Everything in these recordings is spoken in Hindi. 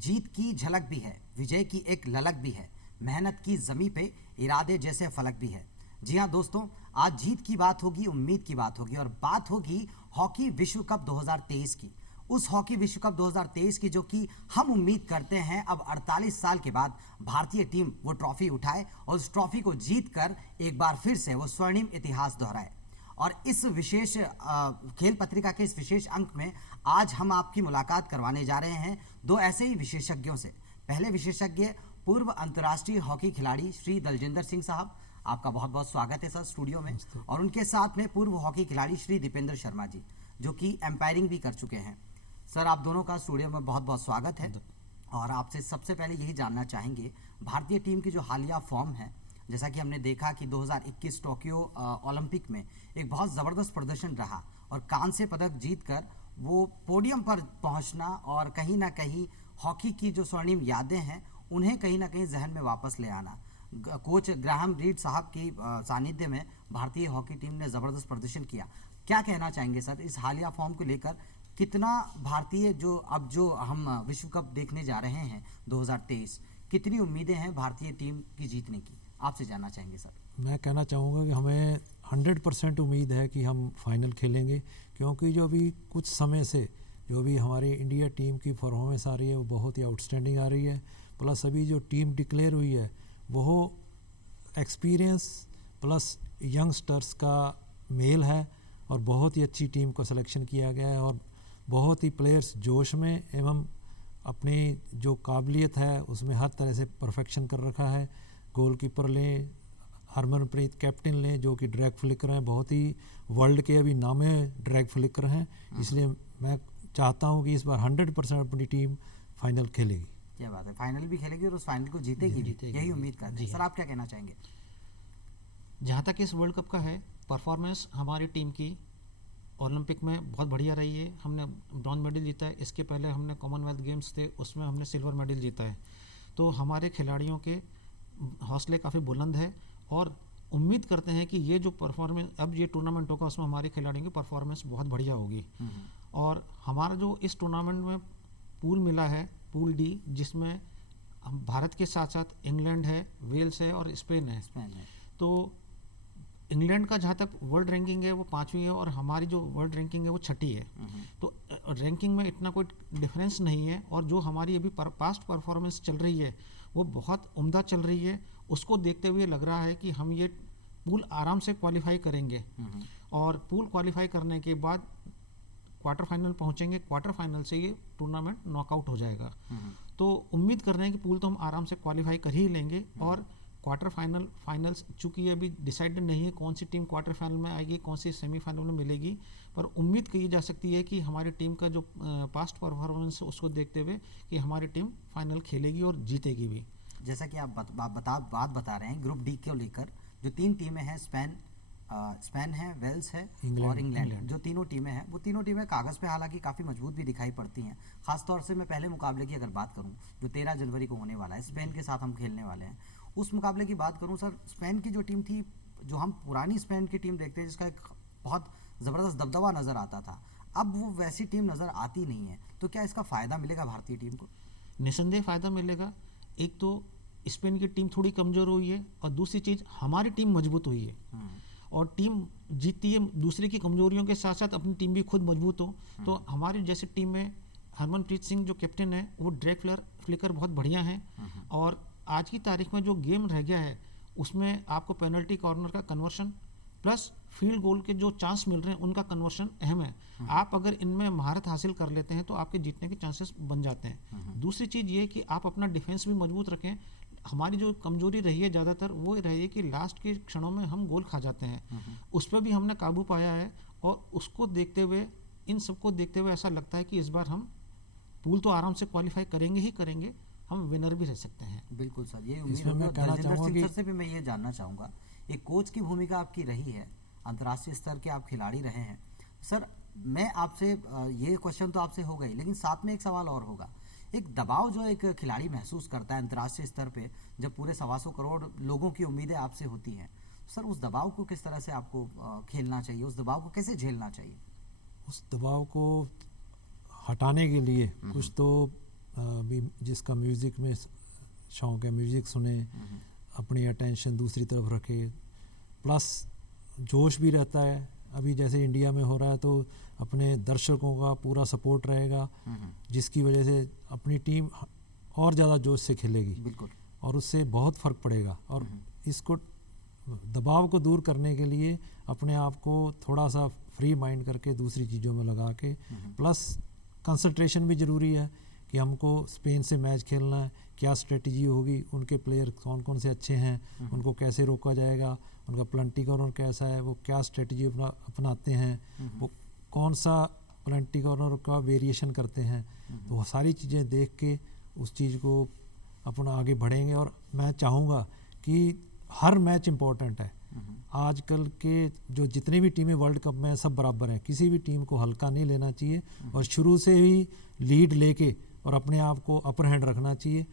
जीत की झलक भी है, विजय की एक ललक भी है, मेहनत की जमी पे इरादे जैसे फलक भी है। जी हाँ दोस्तों, आज जीत की बात होगी, उम्मीद की बात होगी और बात होगी हॉकी विश्व कप 2023 की। उस हॉकी विश्व कप 2023 की जो कि हम उम्मीद करते हैं अब 48 साल के बाद भारतीय टीम वो ट्रॉफी उठाए और उस ट्रॉफी को जीत कर एक बार फिर से वो स्वर्णिम इतिहास दोहराए। और इस विशेष खेल पत्रिका के इस विशेष अंक में आज हम आपकी मुलाकात करवाने जा रहे हैं दो ऐसे ही विशेषज्ञों से। पहले विशेषज्ञ पूर्व अंतर्राष्ट्रीय हॉकी खिलाड़ी श्री दलजिंदर सिंह साहब, आपका बहुत बहुत स्वागत है सर स्टूडियो में। और उनके साथ में पूर्व हॉकी खिलाड़ी श्री दीपेंद्र शर्मा जी, जो कि एम्पायरिंग भी कर चुके हैं। सर आप दोनों का स्टूडियो में बहुत बहुत स्वागत है। और आपसे सबसे पहले यही जानना चाहेंगे, भारतीय टीम की जो हालिया फॉर्म है, जैसा कि हमने देखा कि 2021 टोक्यो ओलंपिक में एक बहुत ज़बरदस्त प्रदर्शन रहा और कांस्य पदक जीतकर वो पोडियम पर पहुंचना और कहीं ना कहीं हॉकी की जो स्वर्णिम यादें हैं उन्हें कहीं ना कहीं जहन में वापस ले आना। कोच ग्राहम रीड साहब की सानिध्य में भारतीय हॉकी टीम ने ज़बरदस्त प्रदर्शन किया। क्या कहना चाहेंगे सर इस हालिया फॉर्म को लेकर? कितना भारतीय जो हम विश्व कप देखने जा रहे हैं 2023, कितनी उम्मीदें हैं भारतीय टीम की जीतने की, आपसे जानना चाहेंगे सर। मैं कहना चाहूँगा कि हमें 100% उम्मीद है कि हम फाइनल खेलेंगे, क्योंकि जो भी कुछ समय से जो भी हमारी इंडिया टीम की परफॉर्मेंस आ रही है वो बहुत ही आउटस्टैंडिंग आ रही है। प्लस अभी जो टीम डिक्लेयर हुई है वो एक्सपीरियंस प्लस यंगस्टर्स का मेल है और बहुत ही अच्छी टीम को सिलेक्शन किया गया है और बहुत ही प्लेयर्स जोश में एवं अपनी जो काबिलियत है उसमें हर तरह से परफेक्शन कर रखा है। गोलकीपर लें, हरमनप्रीत कैप्टन लें जो कि ड्रैग फ्लिकर हैं, बहुत ही वर्ल्ड के अभी नामे ड्रैग फ्लिकर हैं। इसलिए मैं चाहता हूं कि इस बार 100% अपनी टीम फाइनल खेलेगी। क्या बात है, फाइनल भी खेलेगी और उस फाइनल को जीतेगी भी, यही उम्मीद करते हैं। सर आप क्या कहना चाहेंगे? जहाँ तक इस वर्ल्ड कप का है, परफॉर्मेंस हमारी टीम की ओलंपिक में बहुत बढ़िया रही है। हमने ब्रॉन्ज मेडल जीता है, इसके पहले हमने कॉमनवेल्थ गेम्स थे उसमें हमने सिल्वर मेडल जीता है। तो हमारे खिलाड़ियों के हौसले काफ़ी बुलंद है और उम्मीद करते हैं कि ये जो परफॉर्मेंस अब ये टूर्नामेंट होगा उसमें हमारे खिलाड़ियों की परफॉर्मेंस बहुत बढ़िया होगी। और हमारा जो इस टूर्नामेंट में पूल मिला है, पूल डी, जिसमें हम भारत के साथ साथ इंग्लैंड है, वेल्स है और स्पेन है। तो इंग्लैंड का जहाँ तक वर्ल्ड रैंकिंग है वो 5वीं है और हमारी जो वर्ल्ड रैंकिंग है वो 6ठी है। तो रैंकिंग में इतना कोई डिफरेंस नहीं है और जो हमारी अभी पास्ट परफॉर्मेंस चल रही है वो बहुत उम्दा चल रही है। उसको देखते हुए लग रहा है कि हम ये पूल आराम से क्वालिफाई करेंगे और पूल क्वालिफाई करने के बाद क्वार्टर फाइनल पहुंचेंगे। क्वार्टर फाइनल से ये टूर्नामेंट नॉकआउट हो जाएगा। तो उम्मीद कर रहे हैं कि पूल तो हम आराम से क्वालिफाई कर ही लेंगे और क्वार्टर फाइनल्स चूंकि ये अभी डिसाइडेड नहीं है कौन सी टीम क्वार्टर फाइनल में आएगी, कौन सी सेमीफाइनल में मिलेगी, पर उम्मीद की जा सकती है कि हमारी टीम का जो पास्ट परफॉर्मेंस है उसको देखते हुए कि हमारी टीम फाइनल खेलेगी और जीतेगी भी। जैसा कि आप बात बता रहे हैं, ग्रुप डी को लेकर जो 3 टीमें हैं, स्पेन है, वेल्स है और इंग्लैंड है, जो तीनों टीमें हैं वो तीनों टीमें कागज़ पे हालांकि काफ़ी मजबूत भी दिखाई पड़ती हैं। खासतौर से मैं पहले मुकाबले की अगर बात करूं जो 13 जनवरी को होने वाला है, स्पेन के साथ हम खेलने वाले हैं, उस मुकाबले की बात करूं सर, स्पेन की जो टीम थी, जो हम पुरानी स्पेन की टीम देखते हैं जिसका एक बहुत ज़बरदस्त दबदबा नज़र आता था, अब वो वैसी टीम नज़र आती नहीं है। तो क्या इसका फ़ायदा मिलेगा भारतीय टीम को? निसंदेह फ़ायदा मिलेगा। एक तो स्पेन की टीम थोड़ी कमज़ोर हुई है और दूसरी चीज़ हमारी टीम मजबूत हुई है और टीम जीतती है दूसरे की कमजोरियों के साथ साथ अपनी टीम भी खुद मजबूत हो। तो हमारी जैसे टीम में हरमनप्रीत सिंह जो कैप्टन है वो ड्रैग फ्लिकर बहुत बढ़िया है और आज की तारीख में जो गेम रह गया है उसमें आपको पेनल्टी कॉर्नर का कन्वर्शन प्लस फील्ड गोल के जो चांस मिल रहे हैं उनका कन्वर्शन अहम है। आप अगर इनमें महारत हासिल कर लेते हैं तो आपके जीतने के चांसेस बन जाते हैं। दूसरी चीज़ ये कि आप अपना डिफेंस भी मजबूत रखें। हमारी जो कमजोरी रही है ज़्यादातर वो रही है कि लास्ट के क्षणों में हम गोल खा जाते हैं, उस पर भी हमने काबू पाया है और उसको देखते हुए, इन सबको देखते हुए ऐसा लगता है कि इस बार हम पूल तो आराम से क्वालिफाई करेंगे ही करेंगे, हम विनर भी रह सकते हैं। बिल्कुल सर, ये उम्मीद से भी मैं ये जानना चाहूँगा, एक कोच की भूमिका आपकी रही है, अंतर्राष्ट्रीय स्तर के आप खिलाड़ी रहे हैं सर। मैं आपसे ये क्वेश्चन तो आपसे हो गई, लेकिन साथ में एक सवाल और होगा। एक दबाव जो एक खिलाड़ी महसूस करता है अंतर्राष्ट्रीय स्तर पे, जब पूरे 125 करोड़ लोगों की उम्मीदें आपसे होती हैं, सर उस दबाव को किस तरह से आपको खेलना चाहिए, उस दबाव को कैसे झेलना चाहिए? उस दबाव को हटाने के लिए कुछ तो भी जिसका म्यूज़िक में शौक़ है म्यूज़िक सुने, अपनी अटेंशन दूसरी तरफ रखे, प्लस जोश भी रहता है। अभी जैसे इंडिया में हो रहा है तो अपने दर्शकों का पूरा सपोर्ट रहेगा, जिसकी वजह से अपनी टीम और ज़्यादा जोश से खेलेगी। बिल्कुल। और उससे बहुत फ़र्क पड़ेगा। और इसको दबाव को दूर करने के लिए अपने आप को थोड़ा सा फ्री माइंड करके दूसरी चीज़ों में लगा के, प्लस कंसंट्रेशन भी ज़रूरी है कि हमको स्पेन से मैच खेलना है, क्या स्ट्रेटजी होगी, उनके प्लेयर कौन कौन से अच्छे हैं, उनको कैसे रोका जाएगा, उनका प्लेंटी कॉर्नर कैसा है, वो क्या स्ट्रेटजी अपनाते हैं, वो कौन सा प्लेंटी कॉर्नर का वेरिएशन करते हैं। तो वो सारी चीज़ें देख के उस चीज़ को अपना आगे बढ़ेंगे। और मैं चाहूँगा कि हर मैच इम्पोर्टेंट है। आजकल के जो जितनी भी टीमें वर्ल्ड कप में सब बराबर हैं, किसी भी टीम को हल्का नहीं लेना चाहिए और शुरू से ही लीड लेके और अपने आप को अपर हैंड रखना चाहिए।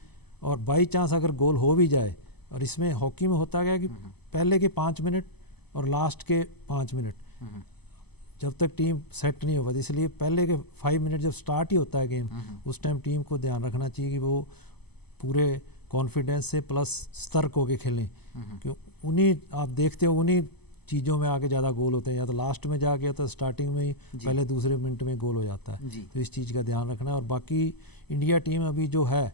और बाई चांस अगर गोल हो भी जाए, और इसमें हॉकी में होता गया कि पहले के 5 मिनट और लास्ट के 5 मिनट जब तक टीम सेट नहीं होगा, इसलिए पहले के 5 मिनट जब स्टार्ट ही होता है गेम, उस टाइम टीम को ध्यान रखना चाहिए कि वो पूरे कॉन्फिडेंस से प्लस सतर्क होके खेलें। क्यों उन्हीं आप देखते हो उन्हीं चीज़ों में आगे ज़्यादा गोल होते हैं, या तो लास्ट में जाके तो स्टार्टिंग में ही पहले दूसरे मिनट में गोल हो जाता है। तो इस चीज़ का ध्यान रखना है। और बाकी इंडिया टीम अभी जो है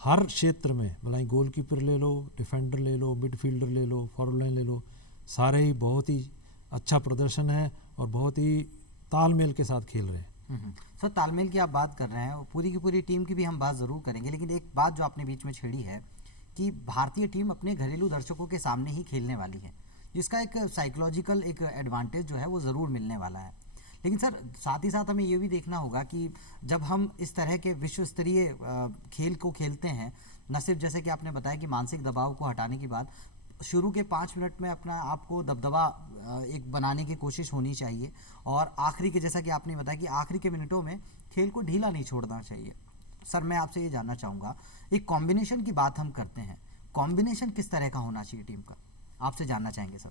हर क्षेत्र में, भला गोलकीपर ले लो, डिफेंडर ले लो, मिडफील्डर ले लो, फॉरवर्ड लाइन ले लो, सारे ही बहुत ही अच्छा प्रदर्शन है और बहुत ही तालमेल के साथ खेल रहे हैं। सर, तालमेल की आप बात कर रहे हैं और पूरी की पूरी टीम की भी हम बात ज़रूर करेंगे, लेकिन एक बात जो आपने बीच में छेड़ी है कि भारतीय टीम अपने घरेलू दर्शकों के सामने ही खेलने वाली है, जिसका एक साइकोलॉजिकल एक एडवांटेज जो है वो ज़रूर मिलने वाला है। लेकिन सर, साथ ही साथ हमें ये भी देखना होगा कि जब हम इस तरह के विश्व स्तरीय खेल को खेलते हैं, न सिर्फ जैसे कि आपने बताया कि मानसिक दबाव को हटाने के बाद शुरू के 5 मिनट में अपना आपको दबदबा एक बनाने की कोशिश होनी चाहिए, और आखिरी के, जैसा कि आपने बताया कि आखिरी के मिनटों में खेल को ढीला नहीं छोड़ना चाहिए। सर, मैं आपसे ये जानना चाहूँगा, एक कॉम्बिनेशन की बात हम करते हैं, कॉम्बिनेशन किस तरह का होना चाहिए टीम का, आपसे जानना चाहेंगे सर।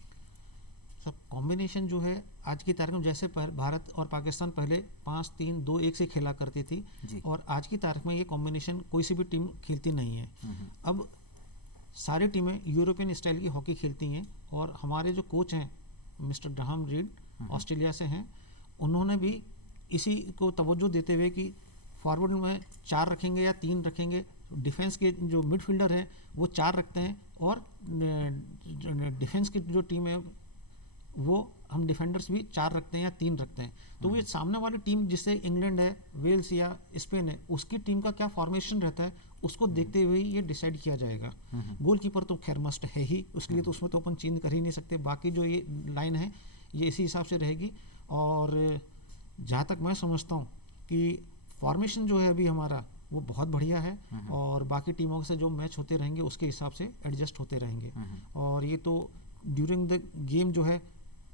सर, कॉम्बिनेशन जो है आज की तारीख में, जैसे भारत और पाकिस्तान पहले 5-3-2-1 से खेला करती थी, और आज की तारीख में ये कॉम्बिनेशन कोई सी भी टीम खेलती नहीं है। अब सारी टीमें यूरोपियन स्टाइल की हॉकी खेलती हैं, और हमारे जो कोच हैं मिस्टर ग्राहम रीड, ऑस्ट्रेलिया से हैं, उन्होंने भी इसी को तवज्जो देते हुए कि फॉरवर्ड में 4 रखेंगे या 3 रखेंगे, डिफेंस के जो मिडफील्डर हैं वो 4 रखते हैं, और डिफेंस की जो टीम है वो हम डिफेंडर्स भी 4 रखते हैं या 3 रखते हैं। तो ये सामने वाली टीम, जिससे इंग्लैंड है, वेल्स या स्पेन है, उसकी टीम का क्या फॉर्मेशन रहता है उसको देखते हुए ये डिसाइड किया जाएगा। गोलकीपर तो खैर मस्ट है ही, उसके लिए तो उसमें तो अपन चेंज कर ही नहीं सकते। बाकी जो ये लाइन है ये इसी हिसाब से रहेगी। और जहाँ तक मैं समझता हूँ कि फॉर्मेशन जो है अभी हमारा वो बहुत बढ़िया है, और बाकी टीमों से जो मैच होते रहेंगे उसके हिसाब से एडजस्ट होते रहेंगे। और ये तो ड्यूरिंग द गेम जो है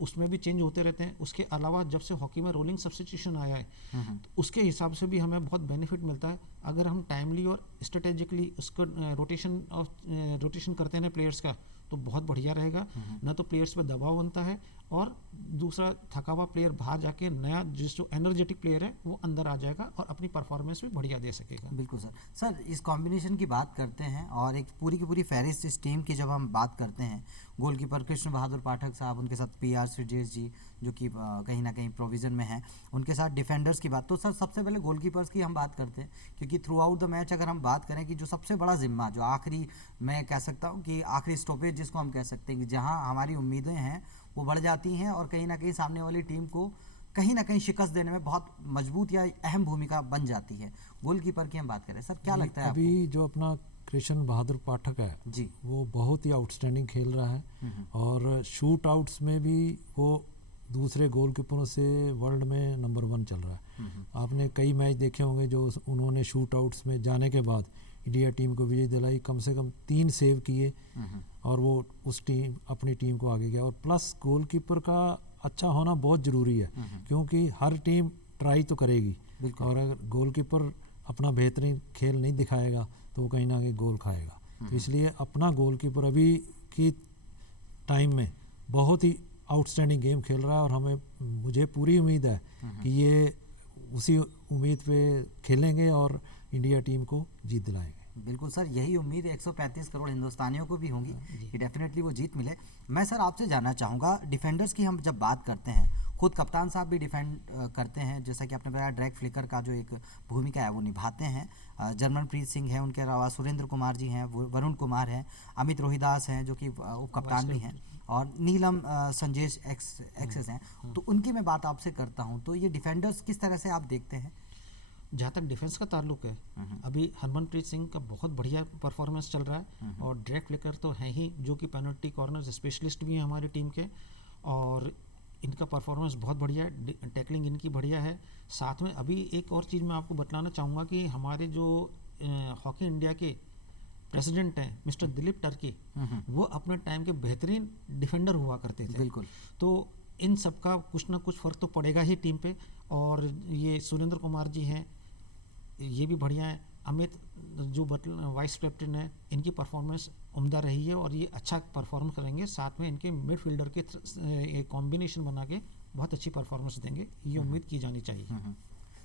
उसमें भी चेंज होते रहते हैं। उसके अलावा जब से हॉकी में रोलिंग सब्स्टिट्यूशन आया है, तो उसके हिसाब से भी हमें बहुत बेनिफिट मिलता है। अगर हम टाइमली और स्ट्रेटेजिकली उसको रोटेशन करते हैं प्लेयर्स का, तो बहुत बढ़िया रहेगा। ना तो प्लेयर्स पे दबाव बनता है, और दूसरा थका हुआ प्लेयर बाहर जाके नया जो एनर्जेटिक प्लेयर है वो अंदर आ जाएगा और अपनी परफॉर्मेंस भी बढ़िया दे सकेगा। बिल्कुल सर। सर, इस कॉम्बिनेशन की बात करते हैं, और एक पूरी की पूरी फहरिस्त इस टीम की जब हम बात करते हैं, गोलकीपर कृष्ण बहादुर पाठक साहब, उनके साथ PR श्रीजेश जी जो कि कहीं ना कहीं प्रोविज़न में हैं, उनके साथ डिफेंडर्स की बात। तो सर, सबसे पहले गोलकीपर्स की हम बात करते हैं, क्योंकि थ्रू आउट द मैच अगर हम बात करें कि जो सबसे बड़ा जिम्मा, जो आखिरी, मैं कह सकता हूँ कि आखिरी स्टॉपेज जिसको हम कह सकते हैं, कि जहाँ हमारी उम्मीदें हैं वो बढ़ जाती हैं, और कहीं ना कहीं सामने वाली टीम को कहीं ना कहीं शिकस्त देने में बहुत मजबूत या अहम भूमिका बन जाती है। गोलकीपर की हम बात करें, सर क्या लगता है अभी आपको? जो अपना कृष्ण बहादुर पाठक है जी, वो बहुत ही आउटस्टैंडिंग खेल रहा है, और शूट आउट्स में भी वो दूसरे गोलकीपरों से वर्ल्ड में नंबर 1 चल रहा है। आपने कई मैच देखे होंगे जो उन्होंने शूट आउट्स में जाने के बाद इंडिया टीम को विजय दिलाई, कम से कम 3 सेव किए, और वो अपनी टीम को आगे गया। और प्लस गोलकीपर का अच्छा होना बहुत ज़रूरी है, क्योंकि हर टीम ट्राई तो करेगी, और अगर गोलकीपर अपना बेहतरीन खेल नहीं दिखाएगा तो वो कहीं ना कहीं गोल खाएगा। तो इसलिए अपना गोलकीपर अभी की टाइम में बहुत ही आउटस्टैंडिंग गेम खेल रहा है, और मुझे पूरी उम्मीद है कि ये उसी उम्मीद पे खेलेंगे और इंडिया टीम को जीत दिलाएंगे। बिल्कुल सर, यही उम्मीद 135 करोड़ हिंदुस्तानियों को भी होंगी कि डेफिनेटली वो जीत मिले। मैं सर आपसे जानना चाहूँगा, डिफेंडर्स की हम जब बात करते हैं, खुद कप्तान साहब भी डिफेंड करते हैं, जैसा कि आपने बताया ड्रैग फ्लिकर का जो एक भूमिका है वो निभाते हैं। जर्मनप्रीत सिंह हैं, उनके अलावा सुरेंद्र कुमार जी हैं, वरुण कुमार हैं, अमित रोहिदास हैं जो कि उप कप्तान भी हैं, और नीलम संजेश एक्सेस हैं। तो उनकी मैं बात आपसे करता हूँ, तो ये डिफेंडर्स किस तरह से आप देखते हैं? जहाँ तक डिफेंस का ताल्लुक है, अभी हरमनप्रीत सिंह का बहुत बढ़िया परफॉर्मेंस चल रहा है, और ड्रैग फ्लिकर तो हैं ही जो कि पेनल्टी कॉर्नर स्पेशलिस्ट भी हैं हमारी टीम के, और इनका परफॉर्मेंस बहुत बढ़िया है, टैकलिंग इनकी बढ़िया है। साथ में अभी एक और चीज़ मैं आपको बतलाना चाहूँगा कि हमारे जो हॉकी इंडिया के प्रेसिडेंट हैं मिस्टर दिलीप टर्की, वो अपने टाइम के बेहतरीन डिफेंडर हुआ करते थे। बिल्कुल। तो इन सब का कुछ ना कुछ फ़र्क तो पड़ेगा ही टीम पे। और ये सुरेंद्र कुमार जी हैं, ये भी बढ़िया है। अमित जो वाइस कैप्टन है, इनकी परफॉर्मेंस उम्दा रही है और ये अच्छा परफॉर्म करेंगे। साथ में इनके मिडफील्डर के कॉम्बिनेशन बना के बहुत अच्छी परफॉर्मेंस देंगे, ये उम्मीद की जानी चाहिए।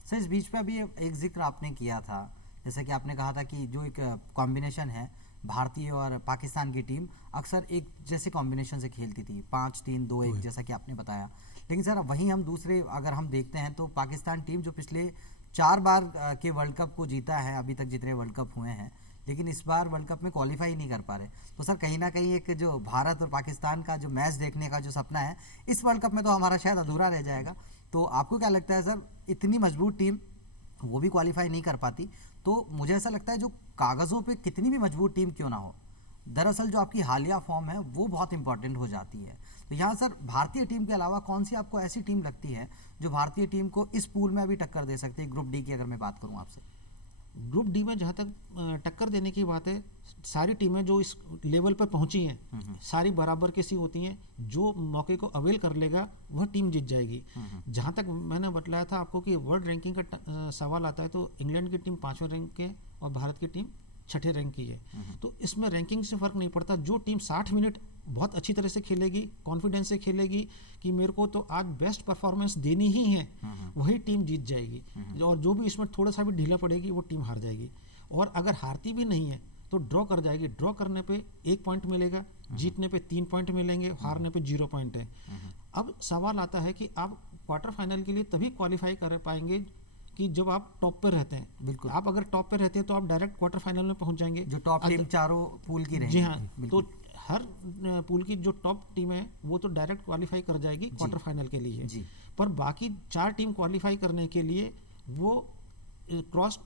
सर इस बीच पे अभी एक जिक्र आपने किया था, जैसे कि आपने कहा था कि जो एक कॉम्बिनेशन है, भारतीय और पाकिस्तान की टीम अक्सर एक जैसे कॉम्बिनेशन से खेलती थी, 5-3-2-1 जैसा कि आपने बताया। लेकिन सर वहीं हम दूसरे अगर हम देखते हैं तो पाकिस्तान टीम जो पिछले 4 बार के वर्ल्ड कप को जीता है, अभी तक जितने वर्ल्ड कप हुए हैं, लेकिन इस बार वर्ल्ड कप में क्वालिफाई नहीं कर पा रहे। तो सर कहीं ना कहीं एक जो भारत और पाकिस्तान का जो मैच देखने का जो सपना है इस वर्ल्ड कप में तो हमारा शायद अधूरा रह जाएगा। तो आपको क्या लगता है सर, इतनी मजबूत टीम वो भी क्वालिफाई नहीं कर पाती, तो मुझे ऐसा लगता है जो कागज़ों पे कितनी भी मजबूत टीम क्यों ना हो, दरअसल जो आपकी हालिया फॉर्म है वो बहुत इंपॉर्टेंट हो जाती है। तो यहाँ सर भारतीय टीम के अलावा कौन सी आपको ऐसी टीम लगती है जो भारतीय टीम को इस पूल में अभी टक्कर दे सकती है, ग्रुप डी की अगर मैं बात करूँ आपसे? ग्रुप डी में जहाँ तक टक्कर देने की बात है, सारी टीमें जो इस लेवल पर पहुंची हैं सारी बराबर की सी होती हैं। जो मौके को अवेल कर लेगा वह टीम जीत जाएगी। जहाँ तक मैंने बतलाया था आपको कि वर्ल्ड रैंकिंग का सवाल आता है, तो इंग्लैंड की टीम 5वें रैंक के और भारत की टीम 6ठे रैंक की है। तो इसमें रैंकिंग से फ़र्क नहीं पड़ता। जो टीम 60 मिनट बहुत अच्छी तरह से खेलेगी, कॉन्फिडेंस से खेलेगी कि मेरे को तो आज बेस्ट परफॉर्मेंस देनी ही है, वही टीम जीत जाएगी। और जो भी इसमें थोड़ा सा भी ढीला पड़ेगी वो टीम हार जाएगी। और अगर हारती भी नहीं है तो ड्रॉ कर जाएगी। ड्रॉ करने पे 1 पॉइंट मिलेगा, जीतने पे 3 पॉइंट मिलेंगे, हारने पे 0 पॉइंट है। अब सवाल आता है कि आप क्वार्टर फाइनल के लिए तभी क्वालिफाई कर पाएंगे कि जब आप टॉप पे रहते हैं। बिल्कुल। आप अगर टॉप पे रहते हैं तो आप डायरेक्ट क्वार्टर फाइनल में पहुंच जाएंगे। जो टॉप टीम चारों पूल की रहेगी। जी हाँ, तो हर पूल की जो टॉप टीम है वो तो डायरेक्ट क्वालिफाई कर जाएगी क्वार्टर फाइनल के लिए जी। पर बाकी 4 टीम क्वालिफाई करने के लिए वो क्रॉस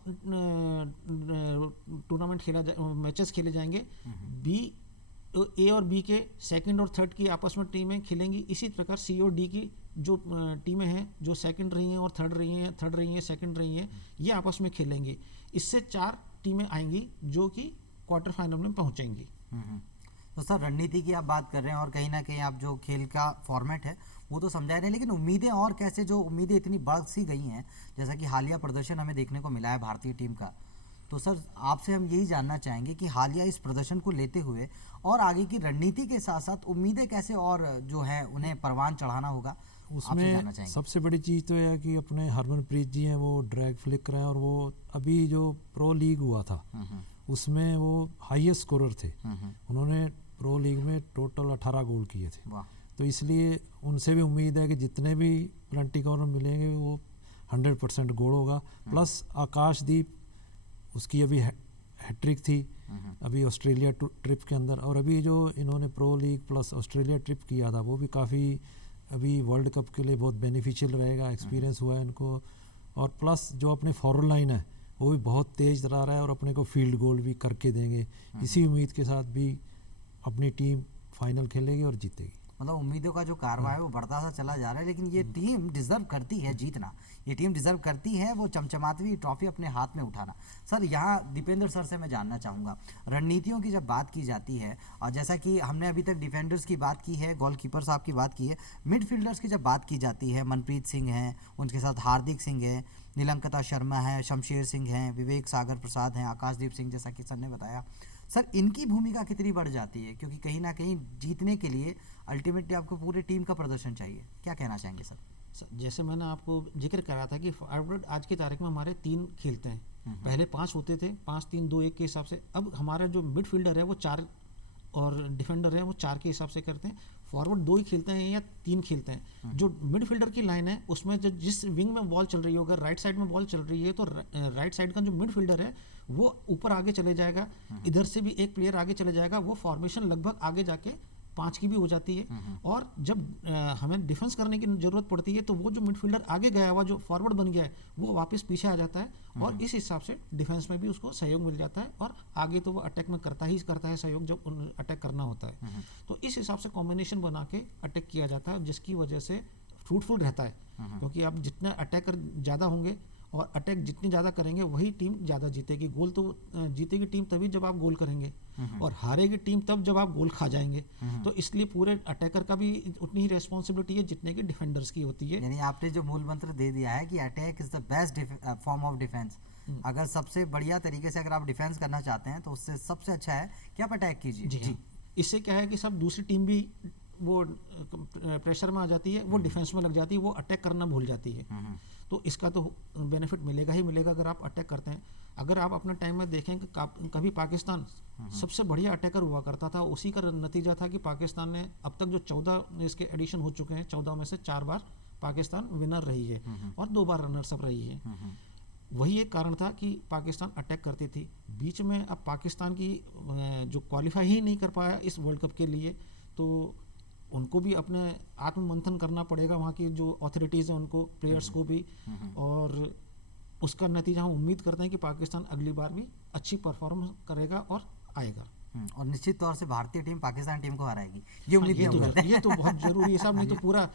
टूर्नामेंट मैचेस खेले जाएंगे। ए और बी के सेकंड और थर्ड की आपस में टीमें खेलेंगी। इसी प्रकार सी और डी की जो टीमें हैं जो सेकंड रही हैं और थर्ड रही हैं सेकंड रही हैं, ये आपस में खेलेंगी। इससे 4 टीमें आएंगी जो कि क्वार्टर फाइनल में पहुंचेंगी। तो सर रणनीति की आप बात कर रहे हैं और कहीं ना कहीं आप जो खेल का फॉर्मेट है वो तो समझा रहे हैं, लेकिन उम्मीदें और कैसे, जो उम्मीदें इतनी बढ़ सी गई हैं, जैसा कि हालिया प्रदर्शन हमें देखने को मिला है भारतीय टीम का, तो सर आपसे हम यही जानना चाहेंगे कि हालिया इस प्रदर्शन को लेते हुए और आगे की रणनीति के साथ साथ उम्मीदें कैसे और जो है उन्हें परवान चढ़ाना होगा, उसमें सबसे बड़ी चीज़ तो यह है कि अपने हरमनप्रीत जी हैं वो ड्रैग फ्लिकर हैं, और वो अभी जो प्रो लीग हुआ था उसमें वो हाईएस्ट स्कोरर थे। उन्होंने प्रो लीग में टोटल 18 गोल किए थे। तो इसलिए उनसे भी उम्मीद है कि जितने भी प्लेंटी कॉर्नर मिलेंगे वो 100% गोल होगा। प्लस आकाशदीप, उसकी अभी हैट्रिक थी अभी ऑस्ट्रेलिया ट्रिप के अंदर, और अभी जो इन्होंने pro league plus Australia trip किया था वो भी काफ़ी अभी वर्ल्ड कप के लिए बहुत बेनिफिशियल रहेगा। एक्सपीरियंस हुआ है इनको, और प्लस जो अपने फॉरवर्ड लाइन है वो भी बहुत तेज़ रहा है और अपने को फील्ड गोल भी करके देंगे। इसी उम्मीद के साथ भी अपनी टीम फाइनल खेलेगी और जीतेगी। मतलब उम्मीदों का जो कारवा है वो बढ़ता सा चला जा रहा है, लेकिन ये टीम डिजर्व करती है जीतना, ये टीम डिजर्व करती है वो चमचमाती हुई ट्रॉफी अपने हाथ में उठाना। सर यहाँ दीपेंद्र सर से मैं जानना चाहूँगा, रणनीतियों की जब बात की जाती है, और जैसा कि हमने अभी तक डिफेंडर्स की बात की है, गोलकीपर साहब की बात की है, मिडफील्डर्स की जब बात की जाती है, मनप्रीत सिंह हैं, उनके साथ हार्दिक सिंह है, नीलंकता शर्मा है, शमशेर सिंह हैं, विवेक सागर प्रसाद हैं, आकाशदीप सिंह, जैसा कि सर ने बताया, सर इनकी भूमिका कितनी बढ़ जाती है, क्योंकि कहीं ना कहीं जीतने के लिए अल्टीमेटली आपको पूरे टीम का प्रदर्शन चाहिए। क्या कहना चाहेंगे सर? जैसे मैंने आपको जिक्र करा था कि फॉरवर्ड आज की तारीख में हमारे 3 खेलते हैं, पहले 5 होते थे, 5-3-2-1 के हिसाब से। अब हमारा जो मिडफील्डर है वो 4 और डिफेंडर है वो 4 के हिसाब से करते हैं। फॉरवर्ड 2 ही खेलते हैं या 3 खेलते हैं। जो मिडफील्डर की लाइन है उसमें जो जिस विंग में बॉल चल रही है, अगर राइट साइड में बॉल चल रही है तो राइट साइड का जो मिडफील्डर है वो ऊपर आगे चले जाएगा, इधर से भी एक प्लेयर आगे चले जाएगा, वो फॉर्मेशन लगभग आगे जाके 5 की भी हो जाती है। और जब हमें डिफेंस करने की ज़रूरत पड़ती है तो वो जो मिडफील्डर आगे गया हुआ जो फॉरवर्ड बन गया है वो वापस पीछे आ जाता है और इस हिसाब से डिफेंस में भी उसको सहयोग मिल जाता है और आगे तो वो अटैक में करता है सहयोग जब अटैक करना होता है। तो इस हिसाब से कॉम्बिनेशन बना के अटैक किया जाता है जिसकी वजह से फ्रूटफुल रहता है, क्योंकि आप जितना अटैकर ज़्यादा होंगे और अटैक जितनी ज़्यादा करेंगे वही टीम ज़्यादा जीतेगी। गोल तो जीतेगी टीम तभी जब आप गोल करेंगे और हारेगी टीम तब जब आप गोल खा जाएंगे। तो इसलिए पूरे अटैकर का भी उतनी ही रेस्पॉन्सिबिलिटी है जितने की डिफेंडर्स की होती है। यानी आपने जो मूल मंत्र दे दिया है कि attack is the best form of defence. अगर सबसे बढ़िया तरीके से अगर आप डिफेंस करना चाहते हैं तो उससे सबसे अच्छा है कि आप अटैक कीजिए। जी हाँ। इससे क्या है कि सब दूसरी टीम भी वो प्रेशर में आ जाती है, वो डिफेंस में लग जाती है, वो अटैक करना भूल जाती है। तो इसका तो बेनिफिट मिलेगा ही मिलेगा अगर आप अटैक करते हैं। अगर आप अपने टाइम में देखें कि कभी पाकिस्तान सबसे बढ़िया अटैकर हुआ करता था, उसी का नतीजा था कि पाकिस्तान ने अब तक जो 14 इसके एडिशन हो चुके हैं, 14 में से 4 बार पाकिस्तान विनर रही है और 2 बार रनर्स अप रही है। वही एक कारण था कि पाकिस्तान अटैक करती थी। बीच में अब पाकिस्तान की जो क्वालिफाई ही नहीं कर पाया इस वर्ल्ड कप के लिए, तो उनको भी अपने आत्ममंथन करना पड़ेगा, वहाँ की जो अथॉरिटीज़ हैं उनको, प्लेयर्स को भी, और उसका नतीजा हम उम्मीद करते हैं कि पाकिस्तान अगली बार भी अच्छी परफॉर्मेंस करेगा और आएगा। और निश्चित तौर से भारतीय टीम पाकिस्तान टीम को हराएगी, ये उम्मीद भी हम करते हैं। ये तो बहुत जरूरी है साहब, नहीं तो पूरा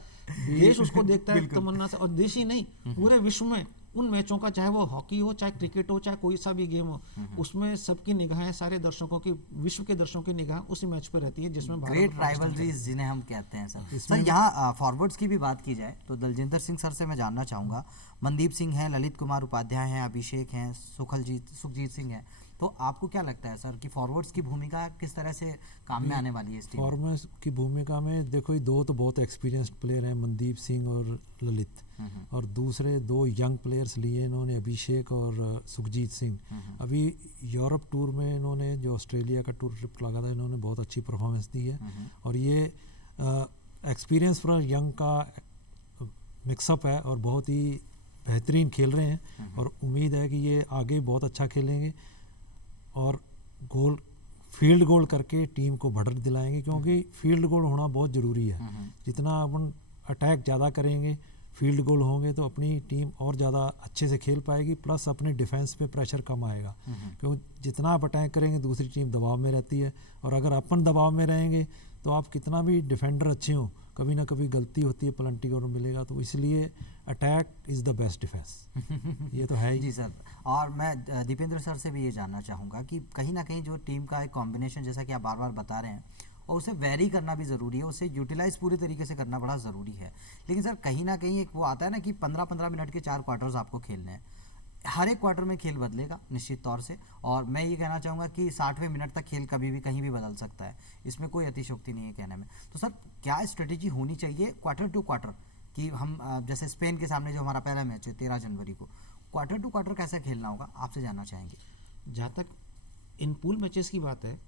देश उसको देखता है तमन्ना से, और देश ही नहीं पूरे विश्व में उन मैचों का, चाहे वो हॉकी हो, चाहे क्रिकेट हो, चाहे कोई सा भी गेम हो, उसमें सबकी निगाहें, सारे दर्शकों की, विश्व के दर्शकों की निगाह उसी मैच पे रहती है जिसमें ग्रेट राइवलरीज जिन्हें हम कहते हैं। सर यहाँ फॉरवर्ड्स की भी बात की जाए तो दलजिंदर सिंह सर से मैं जानना चाहूँगा, मनदीप सिंह हैं, ललित कुमार उपाध्याय हैं, अभिषेक हैं, सुखजीत सिंह हैं, तो आपको क्या लगता है सर कि फॉरवर्ड्स की भूमिका किस तरह से काम में आने वाली है इस टीम? फॉरवर्ड्स की भूमिका में देखो, ये 2 तो बहुत एक्सपीरियंस्ड प्लेयर हैं, मनदीप सिंह और ललित, और दूसरे 2 यंग प्लेयर्स लिए इन्होंने, अभिषेक और सुखजीत सिंह। अभी यूरोप टूर में इन्होंने, जो ऑस्ट्रेलिया का टूर ट्रिप लगा था, इन्होंने बहुत अच्छी परफॉर्मेंस दी है और ये एक्सपीरियंस फॉर यंग का मिक्सअप है और बहुत ही बेहतरीन खेल रहे हैं और उम्मीद है कि ये आगे बहुत अच्छा खेलेंगे और फील्ड गोल करके टीम को बढ़त दिलाएंगे, क्योंकि फील्ड गोल होना बहुत ज़रूरी है। जितना अपन अटैक ज़्यादा करेंगे, फील्ड गोल होंगे तो अपनी टीम और ज़्यादा अच्छे से खेल पाएगी, प्लस अपने डिफेंस पे प्रेशर कम आएगा, क्योंकि जितना आप अटैक करेंगे दूसरी टीम दबाव में रहती है, और अगर अपन दबाव में रहेंगे तो आप कितना भी डिफेंडर अच्छे हों, कभी ना कभी गलती होती है, पेनल्टी कॉर्नर मिलेगा। तो इसलिए attack is the best defence, ये तो है ही। जी सर, और मैं दीपेंद्र सर से भी ये जानना चाहूँगा कि कहीं ना कहीं जो टीम का एक कॉम्बिनेशन, जैसा कि आप बार बार बता रहे हैं, और उसे वेरी करना भी ज़रूरी है, उसे यूटिलाइज पूरे तरीके से करना बड़ा ज़रूरी है। लेकिन सर कहीं ना कहीं एक वो आता है ना कि 15-15 मिनट के 4 क्वार्टर्स आपको खेलने हैं, हर एक क्वार्टर में खेल बदलेगा निश्चित तौर से, और मैं ये कहना चाहूँगा कि 60वें मिनट तक खेल कभी भी कहीं भी बदल सकता है, इसमें कोई अतिशयोक्ति नहीं है कहने में। तो सर क्या स्ट्रेटेजी होनी चाहिए क्वार्टर टू क्वार्टर कि हम जैसे स्पेन के सामने जो हमारा पहला मैच है 13 जनवरी को, क्वार्टर टू क्वार्टर कैसे खेलना होगा, आपसे जानना चाहेंगे। जहाँ तक इन पूल मैचेस की बात है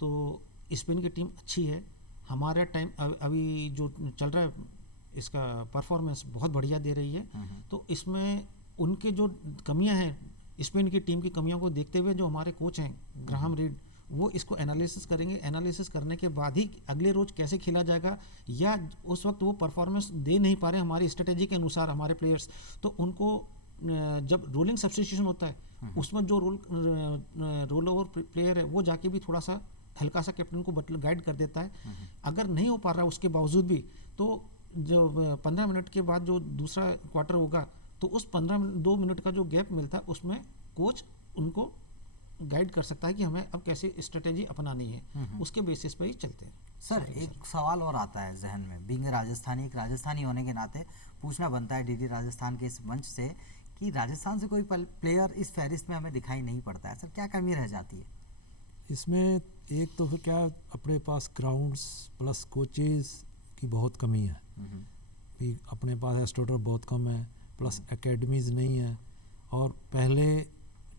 तो स्पेन की टीम अच्छी है। हमारा टाइम अभी जो चल रहा है, इसका परफॉर्मेंस बहुत बढ़िया दे रही है। तो इसमें उनके जो कमियां हैं, स्पेन की टीम की कमियों को देखते हुए जो हमारे कोच हैं ग्राहम रीड, वो इसको एनालिसिस करेंगे। एनालिसिस करने के बाद ही अगले रोज कैसे खेला जाएगा, या उस वक्त वो परफॉर्मेंस दे नहीं पा रहे हमारी स्ट्रेटेजी के अनुसार हमारे प्लेयर्स, तो उनको जब रोलिंग सब्स्टिट्यूशन होता है उसमें जो रोल ओवर प्लेयर है वो जाके भी थोड़ा सा हल्का सा कैप्टन को गाइड कर देता है। अगर नहीं हो पा रहा उसके बावजूद भी, तो जो 15 मिनट के बाद जो दूसरा क्वार्टर होगा, तो उस 2 मिनट का जो गैप मिलता है उसमें कोच उनको गाइड कर सकता है कि हमें अब कैसे स्ट्रेटेजी अपनानी है, उसके बेसिस पर ही चलते हैं। सर एक सवाल और आता है जहन में, बीइंग राजस्थानी, एक राजस्थानी होने के नाते पूछना बनता है डीडी राजस्थान के इस मंच से कि राजस्थान से कोई प्लेयर इस फहरिस्त में हमें दिखाई नहीं पड़ता है। सर क्या कमी रह जाती है इसमें? एक तो फिर क्या, अपने पास ग्राउंड्स प्लस कोचेस की बहुत कमी है, भी अपने पास एस्ट्रोटर बहुत कम है, प्लस एकेडमीज़ नहीं है, और पहले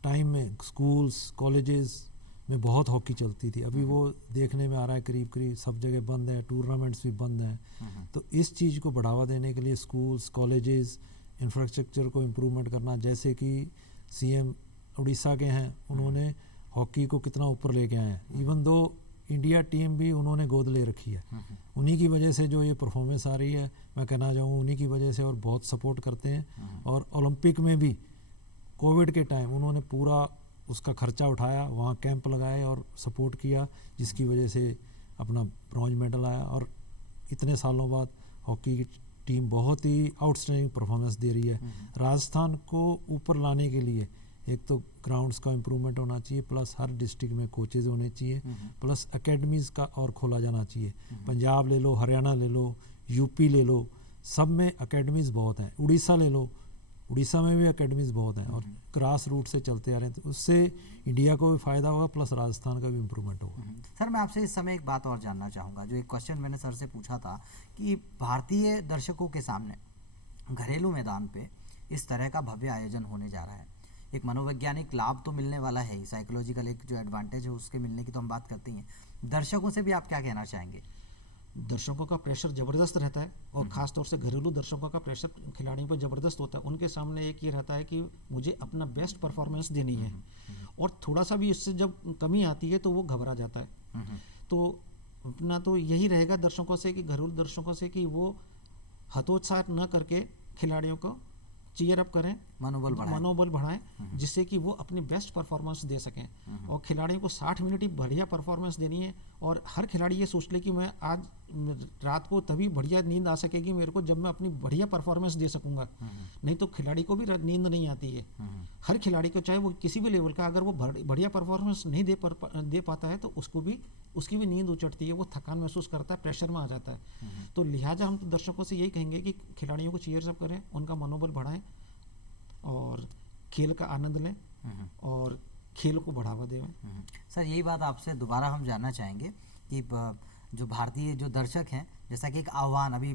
टाइम में स्कूल्स कॉलेजेस में बहुत हॉकी चलती थी, अभी वो देखने में आ रहा है करीब करीब सब जगह बंद है, टूर्नामेंट्स भी बंद हैं। तो इस चीज़ को बढ़ावा देने के लिए स्कूल्स कॉलेजेस इंफ्रास्ट्रक्चर को इम्प्रूवमेंट करना, जैसे कि सीएम उड़ीसा के हैं, उन्होंने हॉकी को कितना ऊपर लेके आए हैं। इवन दो इंडिया टीम भी उन्होंने गोद ले रखी है, उन्हीं की वजह से जो ये परफॉर्मेंस आ रही है, मैं कहना चाहूँ उन्हीं की वजह से, और बहुत सपोर्ट करते हैं। और ओलंपिक में भी कोविड के टाइम उन्होंने पूरा उसका खर्चा उठाया, वहाँ कैंप लगाए और सपोर्ट किया, जिसकी वजह से अपना ब्रॉन्ज मेडल आया। और इतने सालों बाद हॉकी की टीम बहुत ही आउटस्टैंडिंग परफॉर्मेंस दे रही है। राजस्थान को ऊपर लाने के लिए एक तो ग्राउंड्स का इम्प्रूवमेंट होना चाहिए, प्लस हर डिस्ट्रिक्ट में कोचेज होने चाहिए, प्लस एकेडमीज़ का और खोला जाना चाहिए। पंजाब ले लो, हरियाणा ले लो, यूपी ले लो, सब में एकेडमीज़ बहुत हैं। उड़ीसा ले लो, उड़ीसा में भी एकेडमीज़ बहुत हैं, और ग्रास रूट से चलते आ रहे हैं, तो उससे इंडिया को भी फ़ायदा होगा, प्लस राजस्थान का भी इम्प्रूवमेंट होगा। सर, मैं आपसे इस समय एक बात और जानना चाहूँगा, जो एक क्वेश्चन मैंने सर से पूछा था कि भारतीय दर्शकों के सामने घरेलू मैदान पे इस तरह का भव्य आयोजन होने जा रहा है, एक मनोवैज्ञानिक लाभ तो मिलने वाला है ही, साइकोलॉजिकल एक जो एडवांटेज है उसके मिलने की तो हम बात करते ही हैं। दर्शकों से भी आप क्या कहना चाहेंगे? दर्शकों का प्रेशर ज़बरदस्त रहता है, और ख़ास तौर से घरेलू दर्शकों का प्रेशर खिलाड़ियों पर ज़बरदस्त होता है। उनके सामने एक ये रहता है कि मुझे अपना बेस्ट परफॉर्मेंस देनी है, और थोड़ा सा भी इससे जब कमी आती है तो वो घबरा जाता है। तो अपना तो यही रहेगा दर्शकों से, कि घरेलू दर्शकों से, कि वो हतोत्साह न करके खिलाड़ियों को चीयर अप करें, मनोबल बढ़ाएं, जिससे कि वो अपनी बेस्ट परफॉर्मेंस दे सकें। और खिलाड़ियों को 60 मिनट ही बढ़िया परफॉर्मेंस देनी है, और हर खिलाड़ी ये सोच ले कि मैं आज रात को तभी बढ़िया नींद आ सकेगी मेरे को जब मैं अपनी बढ़िया परफॉर्मेंस दे सकूंगा। नहीं तो खिलाड़ी को भी नींद नहीं आती है। हर खिलाड़ी को, चाहे वो किसी भी लेवल का, अगर वो बढ़िया परफॉर्मेंस नहीं दे पाता है तो उसकी भी नींद उचटती है, वो थकान महसूस करता है, प्रेशर में आ जाता है। तो लिहाजा हम तो दर्शकों से यही कहेंगे कि खिलाड़ियों को चीयर्स अप करें, उनका मनोबल बढ़ाएं, और खेल का आनंद लें, और खेल को बढ़ावा दें। सर, यही बात आपसे दोबारा हम जानना चाहेंगे कि जो भारतीय जो दर्शक हैं, जैसा कि एक आह्वान अभी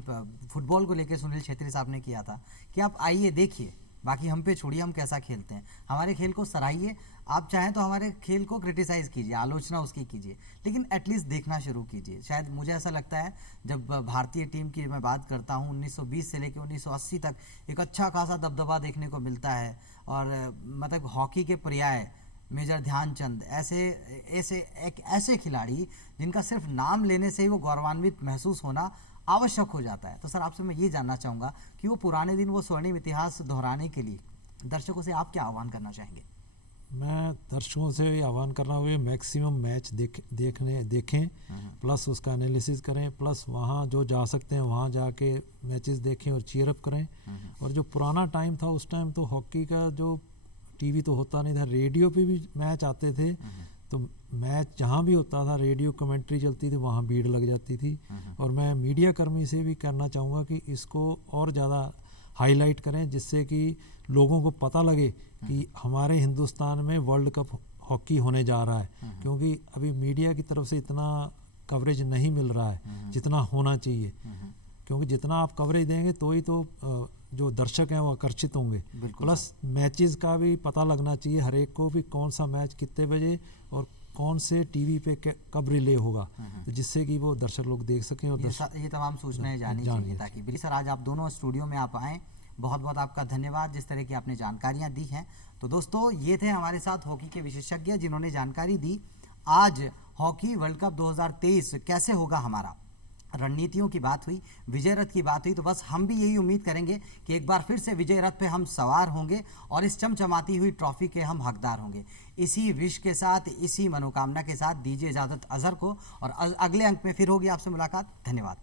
फुटबॉल को लेकर सुनील छेत्री साहब ने किया था कि आप आइए देखिए, बाकी हम पे छोड़िए हम कैसा खेलते हैं, हमारे खेल को सराहिए, आप चाहें तो हमारे खेल को क्रिटिसाइज़ कीजिए, आलोचना उसकी कीजिए, लेकिन एटलीस्ट देखना शुरू कीजिए। शायद मुझे ऐसा लगता है, जब भारतीय टीम की मैं बात करता हूँ 1920 से लेकर 1980 तक एक अच्छा खासा दबदबा देखने को मिलता है, और मतलब हॉकी के पर्याय मेजर ध्यानचंद ऐसे खिलाड़ी जिनका सिर्फ नाम लेने से ही वो गौरवान्वित महसूस होना आवश्यक हो जाता है। तो सर, आपसे मैं ये जानना चाहूँगा कि वो पुराने दिन, वो स्वर्णिम इतिहास दोहराने के लिए दर्शकों से आप क्या आह्वान करना चाहेंगे? मैं दर्शकों से ये आह्वान कर रहा हूँ, मैक्सिमम मैच देखें, प्लस उसका एनालिसिस करें, प्लस वहाँ जो जा सकते हैं वहाँ जाके मैचेस देखें और चीयर अप करें। और जो पुराना टाइम था, उस टाइम तो हॉकी का जो टीवी तो होता नहीं था, रेडियो पे भी मैच आते थे, तो मैच जहाँ भी होता था रेडियो कमेंट्री चलती थी, वहाँ भीड़ लग जाती थी। और मैं मीडिया कर्मी से भी करना चाहूँगा कि इसको और ज़्यादा हाईलाइट करें, जिससे कि लोगों को पता लगे कि हमारे हिंदुस्तान में वर्ल्ड कप हॉकी होने जा रहा है, क्योंकि अभी मीडिया की तरफ से इतना कवरेज नहीं मिल रहा है जितना होना चाहिए। क्योंकि जितना आप कवरेज देंगे तो ही तो जो दर्शक हैं वो आकर्षित होंगे। प्लस मैचेस का भी पता लगना चाहिए हर एक को भी, कौन सा मैच कितने बजे और कौन से टीवी पे कब रिले होगा, तो जिससे कि वो दर्शक लोग देख सकें। और ये तमाम सूचनाएं जानी चाहिए ताकि सर, आज आप दोनों स्टूडियो में आप आएँ, बहुत बहुत आपका धन्यवाद जिस तरह की आपने जानकारियाँ दी हैं। तो दोस्तों, ये थे हमारे साथ हॉकी के विशेषज्ञ जिन्होंने जानकारी दी आज हॉकी वर्ल्ड कप 2023 कैसे होगा हमारा। रणनीतियों की बात हुई, विजय रथ की बात हुई, तो बस हम भी यही उम्मीद करेंगे कि एक बार फिर से विजय रथ पे हम सवार होंगे और इस चमचमाती हुई ट्रॉफी के हम हकदार होंगे। इसी विश के साथ, इसी मनोकामना के साथ दीजिए इजाज़त अजहर को, और अगले अंक में फिर होगी आपसे मुलाकात। धन्यवाद।